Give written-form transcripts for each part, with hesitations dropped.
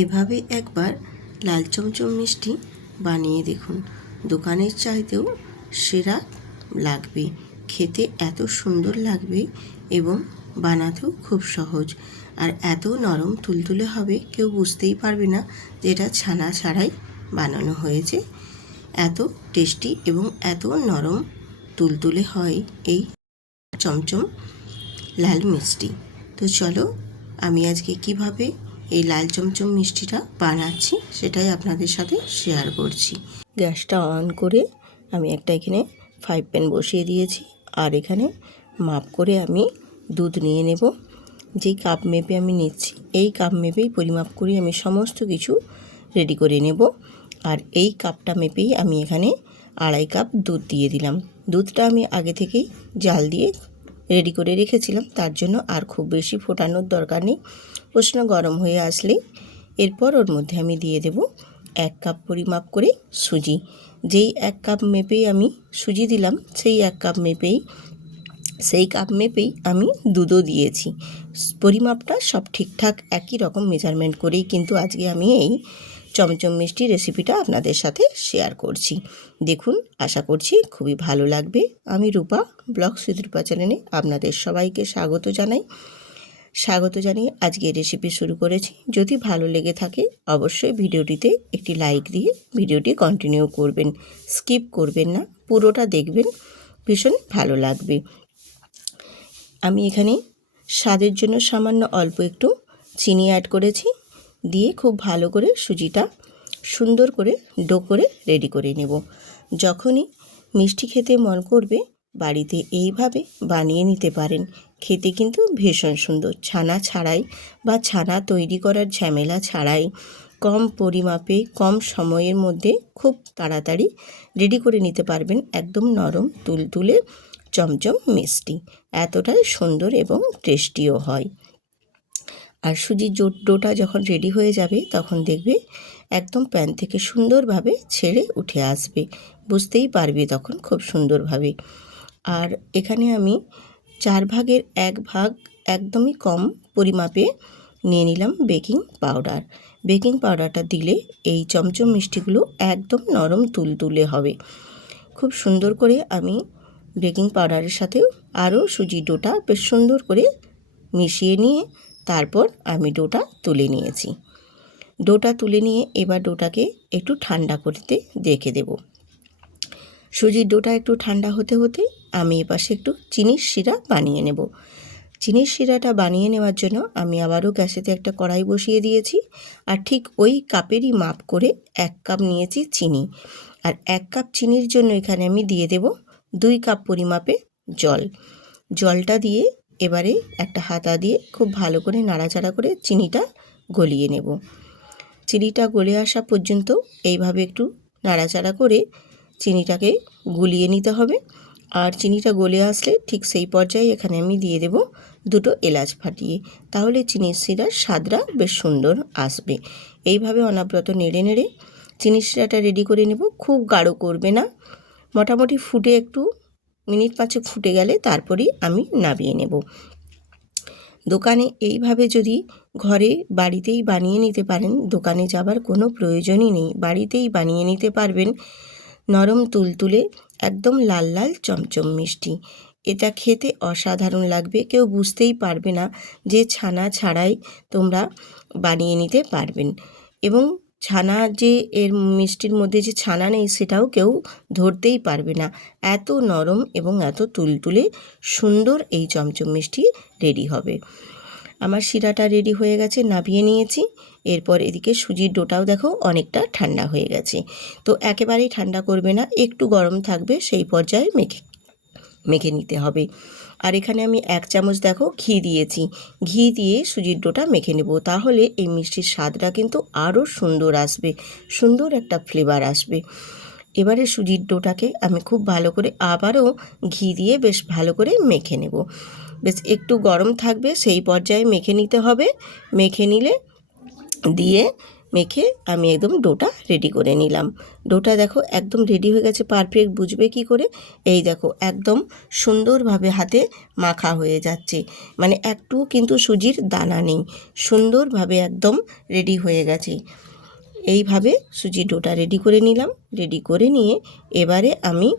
এভাবে একবার লাল চমচম মিষ্টি বানিয়ে দেখুন, দোকানের চাইতেও সেরা লাগবে। খেতে এত সুন্দর লাগবে এবং বানাতেও খুব সহজ, আর এত নরম তুলতুলে হবে কেউ বুঝতেই পারবে না যে এটা ছানা ছাড়াই বানানো হয়েছে। এত টেস্টি এবং এত নরম তুলতুলে হয় এই চমচম লাল মিষ্টি। তো চলো আমি আজকে কিভাবে এই লাল চমচম মিষ্টিটা বানাচ্ছি সেটাই আপনাদের সাথে শেয়ার করছি। গ্যাসটা অন করে আমি একটা এখানে ফ্রাই প্যান বসিয়ে দিয়েছি, আর এখানে মাপ করে আমি দুধ নিয়ে নেব। যেই কাপ মেপে আমি নিচ্ছি এই কাপ মেপেই পরিমাপ করে আমি সমস্ত কিছু রেডি করে নেব। আর এই কাপটা মেপেই আমি এখানে 2.5 কাপ দুধ দিয়ে দিলাম। দুধটা আমি আগে থেকেই জাল দিয়ে রেডি করে রেখেছিলাম, তার জন্য আর খুব বেশি ফোটানোর দরকার নেই। উষ্ণ গরম হয়ে আসলে এরপর ওর মধ্যে আমি দিয়ে দেব 1 কাপ পরিমাপ করে সুজি। যেই 1 কাপ মেপেই আমি সুজি দিলাম সেই 1 কাপ মেপেই আমি দুধও দিয়েছি। পরিমাপটা সব ঠিকঠাক একই রকম মেজারমেন্ট করেই কিন্তু আজকে আমি এই চমচম মিষ্টি রেসিপিটা আপনাদের সাথে শেয়ার করছি। দেখুন, আশা করছি খুবই ভালো লাগবে। আমি রূপা, ব্লগস উইথ রূপা চ্যানেলে আপনাদের সবাইকে স্বাগত জানিয়ে আজকে রেসিপি শুরু করেছি। যদি ভালো লেগে থাকে অবশ্যই ভিডিওটিতে একটি লাইক দিয়ে ভিডিওটি কন্টিনিউ করবেন, স্কিপ করবেন না, পুরোটা দেখবেন, ভীষণ ভালো লাগবে। আমি এখানে স্বাদের জন্য সামান্য অল্প একটু চিনি অ্যাড করেছি, দিয়ে খুব ভালো করে সুজিটা সুন্দর করে ডো করে রেডি করে নেব। যখনই মিষ্টি খেতে মন করবে বাড়িতে এইভাবে বানিয়ে নিতে পারেন। খেতে কিন্তু ভীষণ সুন্দর, ছানা ছাড়াই বা ছানা তৈরি করার ঝামেলা ছাড়াই কম পরিমাপে কম সময়ের মধ্যে খুব তাড়াতাড়ি রেডি করে নিতে পারবেন একদম নরম তুলতুলে চমচম মিষ্টি। এতটাই সুন্দর এবং টেস্টিও হয়। আর সুজির ডোটা যখন রেডি হয়ে যাবে তখন দেখবে একদম প্যান থেকে সুন্দরভাবে ছেড়ে উঠে আসবে, বুঝতেই পারবে তখন খুব সুন্দরভাবে। আর এখানে আমি 4 ভাগের 1 ভাগ একদমই কম পরিমাপে নিয়ে নিলাম বেকিং পাউডার। বেকিং পাউডারটা দিলে এই চমচম মিষ্টিগুলো একদম নরম তুলতুলে হবে। খুব সুন্দর করে আমি বেকিং পাউডারের সাথেও আরও সুজির ডোটা বেশ সুন্দর করে মিশিয়ে নিয়ে তারপর আমি ডোটা তুলে নিয়েছি। ডোটা তুলে নিয়ে এবার ডোটাকে একটু ঠান্ডা করতে রেখে দেব। সুজির ডোটা একটু ঠান্ডা হতে হতে আমি এপাশে একটু চিনির শিরা বানিয়ে নেব। চিনির শিরাটা বানিয়ে নেওয়ার জন্য আমি আবারও গ্যাসেতে একটা কড়াই বসিয়ে দিয়েছি, আর ঠিক ওই কাপেরই মাপ করে 1 কাপ নিয়েছি চিনি। আর 1 কাপ চিনির জন্য এখানে আমি দিয়ে দেব 2 কাপ পরিমাপে জলটা দিয়ে এবারে একটা হাতা দিয়ে খুব ভালো করে নাড়াচাড়া করে চিনিটা গলিয়ে নেব। চিনিটা গলে আসা পর্যন্ত এইভাবে একটু নাড়াচাড়া করে চিনিটাকে গুলিয়ে নিতে হবে। আর চিনিটা গলে আসলে ঠিক সেই পর্যায়ে এখানে আমি দিয়ে দেব 2টো এলাচ ফাটিয়ে, তাহলে চিনির শিরার স্বাদটা বেশ সুন্দর আসবে। এইভাবে অনবরত নেড়ে নেড়ে চিনির শিরাটা রেডি করে নেব। খুব গাঢ় করবে না, মোটামুটি ফুটে একটু মিনিট 5 ফুটে গেলে তারপরেই আমি নামিয়ে নেব। দোকানে এইভাবে যদি বাড়িতেই বানিয়ে নিতে পারেন, দোকানে যাবার কোনো প্রয়োজনই নেই, বাড়িতেই বানিয়ে নিতে পারবেন নরম তুলতুলে একদম লাল লাল চমচম মিষ্টি। এটা খেতে অসাধারণ লাগবে, কেউ বুঝতেই পারবে না যে ছানা ছাড়াই তোমরা বানিয়ে নিতে পারবেন। এবং ছানা যে এর মিষ্টির মধ্যে যে ছানা নেই সেটাও কেউ ধরতেই পারবে না, এত নরম এবং এত তুলতুলে সুন্দর এই চমচম মিষ্টি রেডি হবে। আমার শিরাটা রেডি হয়ে গেছে, নামিয়ে নিয়েছি। এরপর এদিকে সুজির ডোটাও দেখো অনেকটা ঠান্ডা হয়ে গেছে। তো একেবারেই ঠান্ডা করবে না, একটু গরম থাকবে সেই পর্যায়ে মেখে নিতে হবে। আর এখানে আমি 1 চামচ দেখো ঘি দিয়েছি, ঘি দিয়ে সুজির ডোটা মেখে নেব, তাহলে এই মিষ্টির স্বাদটা কিন্তু আরও সুন্দর আসবে, সুন্দর একটা ফ্লেভার আসবে। এবারে সুজির ডোটাকে আমি খুব ভালো করে আবারও ঘি দিয়ে বেশ ভালো করে মেখে নেব। বেশ একটু গরম থাকবে সেই পর্যায়ে মেখে নিতে হবে। মেখে নিলে দিয়ে মেখে আমি একদম ডোটা রেডি করে নিলাম। ডোটা দেখো একদম রেডি হয়ে গেছে। পারফেক্ট বুঝবে কি করে, এই দেখো একদম সুন্দরভাবে হাতে মাখা হয়ে যাচ্ছে, মানে একটু কিন্তু সুজির দানা নেই, সুন্দরভাবে একদম রেডি হয়ে গেছে। এইভাবে সুজির ডোটা রেডি করে নিলাম। রেডি করে নিয়ে এবারে আমি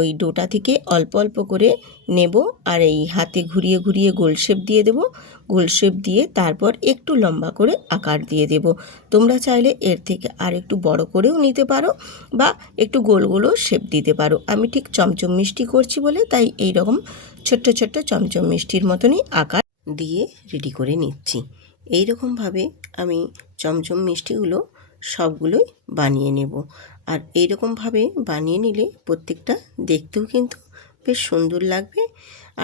ওই ডোটা থেকে অল্প অল্প করে নেব, আর এই হাতে ঘুরিয়ে ঘুরিয়ে গোল শেপ দিয়ে দেব। গোল শেপ দিয়ে তারপর একটু লম্বা করে আকার দিয়ে দেব। তোমরা চাইলে এর থেকে আর একটু বড় করেও নিতে পারো, বা একটু গোল গোলও শেপ দিতে পারো। আমি ঠিক চমচম মিষ্টি করছি বলে তাই এই রকম ছোট্ট ছোট্ট চমচম মিষ্টির মতনই আকার দিয়ে রেডি করে নিচ্ছি। এই রকমভাবে আমি চমচম মিষ্টিগুলো সবগুলোই বানিয়ে নেব। আর এই রকমভাবে বানিয়ে নিলে প্রত্যেকটা দেখতেও কিন্তু বেশ সুন্দর লাগবে,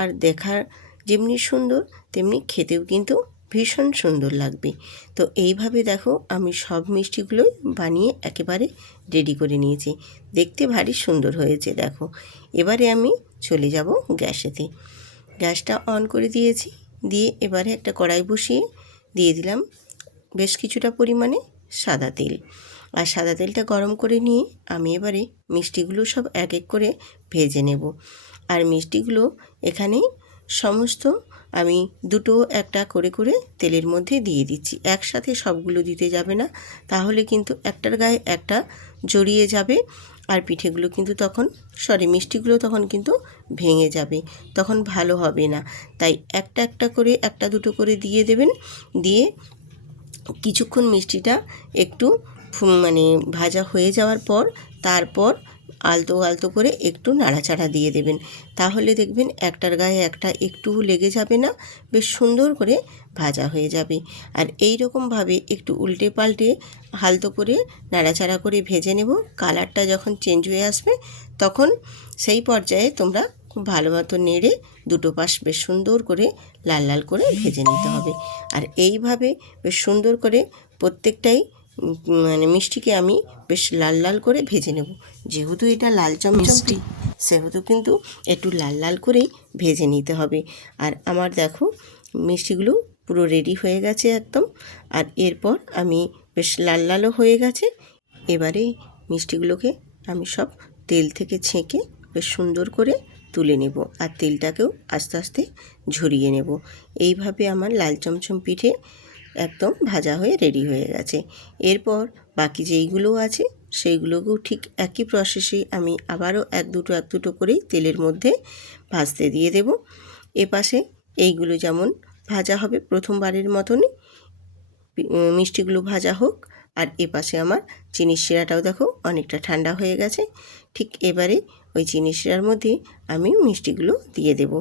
আর দেখার যেমনি সুন্দর তেমনি খেতেও কিন্তু ভীষণ সুন্দর লাগবে। তো এইভাবে দেখো আমি সব মিষ্টিগুলোই বানিয়ে একেবারে রেডি করে নিয়েছি। দেখতে ভারী সুন্দর হয়েছে দেখো। এবারে আমি চলে যাব গ্যাসেতে। গ্যাসটা অন করে দিয়েছি, দিয়ে এবারে একটা কড়াই বসিয়ে দিয়ে দিলাম বেশ কিছুটা পরিমাণে সাদা তেল। আর সাদা তেলটা গরম করে নিয়ে আমি এবারে মিষ্টিগুলো সব এক এক করে ভেজে নেব। আর মিষ্টিগুলো এখানেই সমস্ত আমি দুটো একটা করে করে তেলের মধ্যে দিয়ে দিচ্ছি। একসাথে সবগুলো দিতে যাবে না, তাহলে কিন্তু একটার গায়ে একটা জড়িয়ে যাবে, আর পিঠেগুলো কিন্তু তখন মিষ্টিগুলো তখন কিন্তু ভেঙে যাবে, তখন ভালো হবে না। তাই একটা একটা করে একটা দুটো করে দিয়ে দেবেন। দিয়ে কিছুক্ষণ মিষ্টিটা একটু মানে ভাজা হয়ে যাওয়ার পর তারপর আলতো আলতো করে একটু নাড়াচাড়া দিয়ে দেবেন। তাহলে দেখবেন একটার গায়ে একটা একটু লেগে যাবে না, বেশ সুন্দর করে ভাজা হয়ে যাবে। আর এই রকমভাবে একটু উল্টে পাল্টে আলতো করে নাড়াচাড়া করে ভেজে নেব। কালারটা যখন চেঞ্জ হয়ে আসবে তখন সেই পর্যায়ে তোমরা খুব ভালো মতো নেড়ে দুটো পাশ বেশ সুন্দর করে লাল লাল করে ভেজে নিতে হবে। আর এইভাবে বেশ সুন্দর করে প্রত্যেকটাই মানে মিষ্টিকে আমি বেশ লাল লাল করে ভেজে নেব। যেহেতু এটা লাল মিষ্টি, সেহেতু কিন্তু একটু লাল লাল করেই ভেজে নিতে হবে। আর আমার দেখো মিষ্টিগুলো পুরো রেডি হয়ে গেছে একদম। আর এরপর আমি বেশ লাল লালও হয়ে গেছে। এবারে মিষ্টিগুলোকে আমি সব তেল থেকে ছেঁকে বেশ সুন্দর করে তুলে নেব, আর তেলটাকেও আস্তে আস্তে ঝরিয়ে নেব। এইভাবে আমার লাল চমচম পিঠে একদম ভাজা হয়ে রেডি হয়ে গেছে। এরপর বাকি যেইগুলো আছে সেইগুলোকেও ঠিক একই প্রসেসে আমি আবারও এক দুটো করেই তেলের মধ্যে ভাজতে দিয়ে দেব। এপাশে এইগুলো যেমন ভাজা হবে প্রথমবারের মতনই মিষ্টিগুলো ভাজা হোক। আর এপাশে আমার চিনির শিরাটাও দেখো অনেকটা ঠান্ডা হয়ে গেছে। ঠিক এবারে ওই চিনির শিরার মধ্যে আমি মিষ্টিগুলো দিয়ে দেব।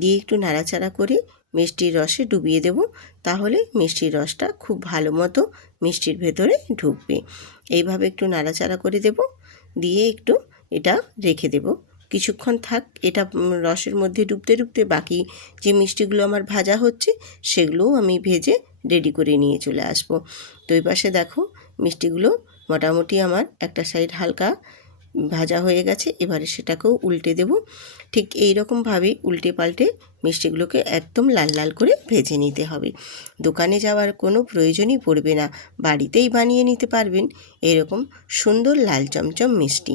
দিয়ে একটু নাড়াচাড়া করে মিষ্টির রসে ডুবিয়ে দেব, তাহলে মিষ্টির রসটা খুব ভালো মতো মিষ্টির ভেতরে ঢুকবে। এইভাবে একটু নাড়াচাড়া করে দেব, দিয়ে একটু এটা রেখে দেব কিছুক্ষণ থাক। এটা রসের মধ্যে ডুবতে ডুবতে বাকি যে মিষ্টিগুলো আমার ভাজা হচ্ছে সেগুলোও আমি ভেজে রেডি করে নিয়ে চলে আসবো। তো এই পাশে দেখো মিষ্টিগুলো মোটামুটি আমার একটা সাইড হালকা ভাজা হয়ে গেছে। এবারে সেটাকেও উল্টে দেব। ঠিক এই রকমভাবে উল্টে পাল্টে মিষ্টিগুলোকে একদম লাল লাল করে ভেজে নিতে হবে। দোকানে যাওয়ার কোনো প্রয়োজনই পড়বে না, বাড়িতেই বানিয়ে নিতে পারবেন এরকম সুন্দর লাল চমচম মিষ্টি।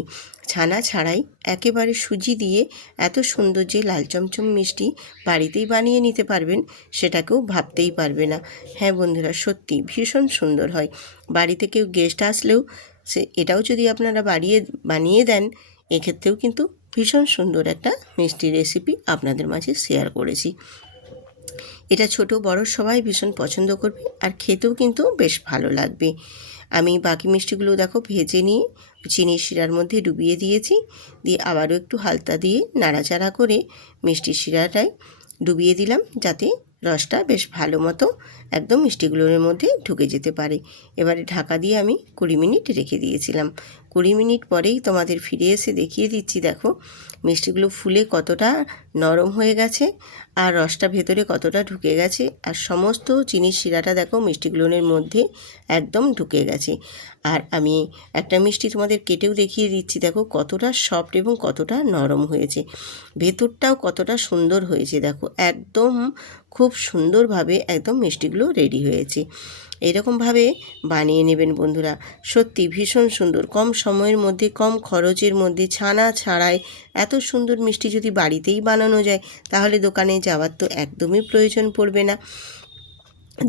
ছানা ছাড়াই একেবারে সুজি দিয়ে এত সুন্দর যে লাল চমচম মিষ্টি বাড়িতেই বানিয়ে নিতে পারবেন সেটাকেও ভাবতেই পারবে না। হ্যাঁ বন্ধুরা, সত্যি ভীষণ সুন্দর হয়। বাড়িতে কেউ গেস্ট আসলেও এটাও যদি আপনারা বানিয়ে দেন, এক্ষেত্রেও কিন্তু ভীষণ সুন্দর একটা মিষ্টি রেসিপি আপনাদের মাঝে শেয়ার করেছি। এটা ছোট বড় সবাই ভীষণ পছন্দ করবে, আর খেতেও কিন্তু বেশ ভালো লাগবে। আমি বাকি মিষ্টিগুলো দেখো ভেজে নিয়ে চিনির শিরার মধ্যে ডুবিয়ে দিয়েছি। দিয়ে আবারও একটু হালকা দিয়ে নাড়াচাড়া করে মিষ্টির শিরাটায় ডুবিয়ে দিলাম, যাতে রসটা বেশ ভালো মতো একদম মিষ্টিগুলোর মধ্যে ঢুকে যেতে পারে। এবারে ঢাকা দিয়ে আমি 20 মিনিট রেখে দিয়েছিলাম। 20 মিনিট পরেই তোমাদের ফিরে এসে দেখিয়ে দিচ্ছি। দেখো মিষ্টিগুলো ফুলে কতটা নরম হয়ে গেছে, আর রসটা ভেতরে কতটা ঢুকে গেছে, আর সমস্ত চিনির শিরাটা দেখো মিষ্টিগুলোর মধ্যে একদম ঢুকে গেছে। আর আমি একটা মিষ্টি তোমাদের কেটেও দেখিয়ে দিচ্ছি। দেখো কতটা সফট এবং কতটা নরম হয়েছে, ভেতরটাও কতটা সুন্দর হয়েছে। দেখো একদম খুব সুন্দরভাবে একদম মিষ্টিগুলো রেডি হয়েছে। এরকমভাবে বানিয়ে নেবেন বন্ধুরা। সত্যি ভীষণ সুন্দর, কম সময়ের মধ্যে কম খরচের মধ্যে ছানা ছাড়াই এত সুন্দর মিষ্টি যদি বাড়িতেই বানানো যায় তাহলে দোকানে যাওয়ার তো একদমই প্রয়োজন পড়বে না।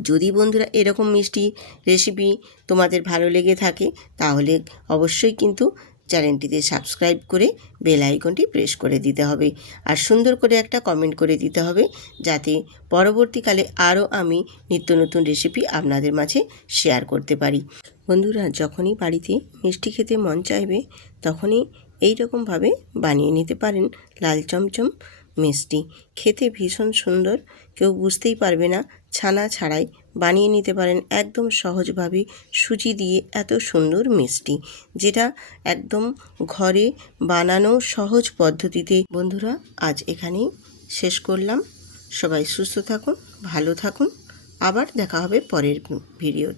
যদি বন্ধুরা এরকম মিষ্টি রেসিপি তোমাদের ভালো লেগে থাকে তাহলে অবশ্যই কিন্তু চ্যানেলটিতে সাবস্ক্রাইব করে বেল আইকনটি প্রেস করে দিতে হবে, আর সুন্দর করে একটা কমেন্ট করে দিতে হবে, যাতে পরবর্তীকালে আরও আমি নিত্য নতুন রেসিপি আপনাদের মাঝে শেয়ার করতে পারি। বন্ধুরা যখনই বাড়িতে মিষ্টি খেতে মন চাইবে তখনই এই রকমভাবে বানিয়ে নিতে পারেন লাল চমচম মিষ্টি। খেতে ভীষণ সুন্দর, কেউ বুঝতেই পারবে না ছানা ছাড়াই বানিয়ে নিতে পারেন একদম সহজভাবে সুজি দিয়ে এত সুন্দর মিষ্টি, যেটা একদম ঘরে বানানো সহজ পদ্ধতিতে। বন্ধুরা আজ এখানেই শেষ করলাম। সবাই সুস্থ থাকুন, ভালো থাকুন, আবার দেখা হবে পরের ভিডিও।